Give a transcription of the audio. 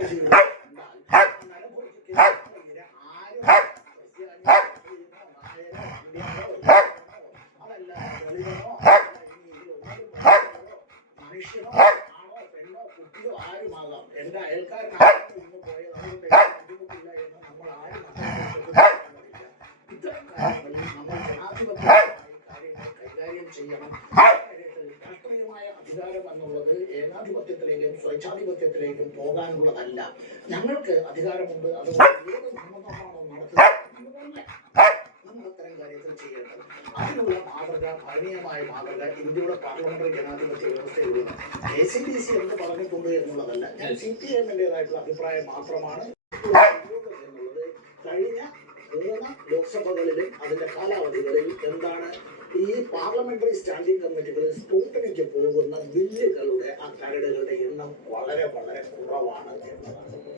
മനുഷ്യനോ ആണോ പെണ്ണോ കുട്ടിയോ ആരുമാകാം. എന്റെ അയൽക്കാരനാണ് ഇന്ന് പോയത്, അതുകൊണ്ട് ബുദ്ധിമുട്ടില്ല എന്ന് നമ്മൾ ആരും ഇത്തരം കാര്യങ്ങളിൽ നമ്മൾ ജനാധിപത്യമായി കാര്യങ്ങൾ കൈകാര്യം ചെയ്യണം. രാഷ്ട്രീയമായ അധികാരം എന്നുള്ളത് ഏകാധിപത്യത്തിലേക്കും സ്വേച്ഛാധിപത്യത്തിലേക്കും പോകാനുള്ളതല്ല. ഞങ്ങൾക്ക് അധികാരമുണ്ട്, അതുകൊണ്ട് ഏത് നിയമനിർമ്മാണവും നടത്തുന്നത് നമ്മൾ അത്തരം കാര്യത്തിൽ ചെയ്യേണ്ടത്. അതിനുള്ള മാതൃക, ഭരണീയമായ മാതൃക ഇന്ത്യയുടെ പാർലമെന്ററി ജനാധിപത്യ വ്യവസ്ഥയിലുള്ള ACDC എന്ന് പറഞ്ഞിട്ടുണ്ട് എന്നുള്ളതല്ല. ഞാൻ CPIMന്റേതായിട്ടുള്ള അഭിപ്രായം മാത്രമാണ് എന്നുള്ളത്. കഴിഞ്ഞ 3 ലോക്സഭകളിലും അതിന്റെ കാലാവധികളിൽ എന്താണ് ഈ പാർലമെന്ററി സ്റ്റാൻഡിംഗ് കമ്മിറ്റികളിൽ സ്ക്രൂട്ടണിക്ക് പോകുന്ന ബില്ലുകളുടെ ആ കരടുകളുടെ എണ്ണം വളരെ വളരെ കുറവാണ് എന്നതാണ്.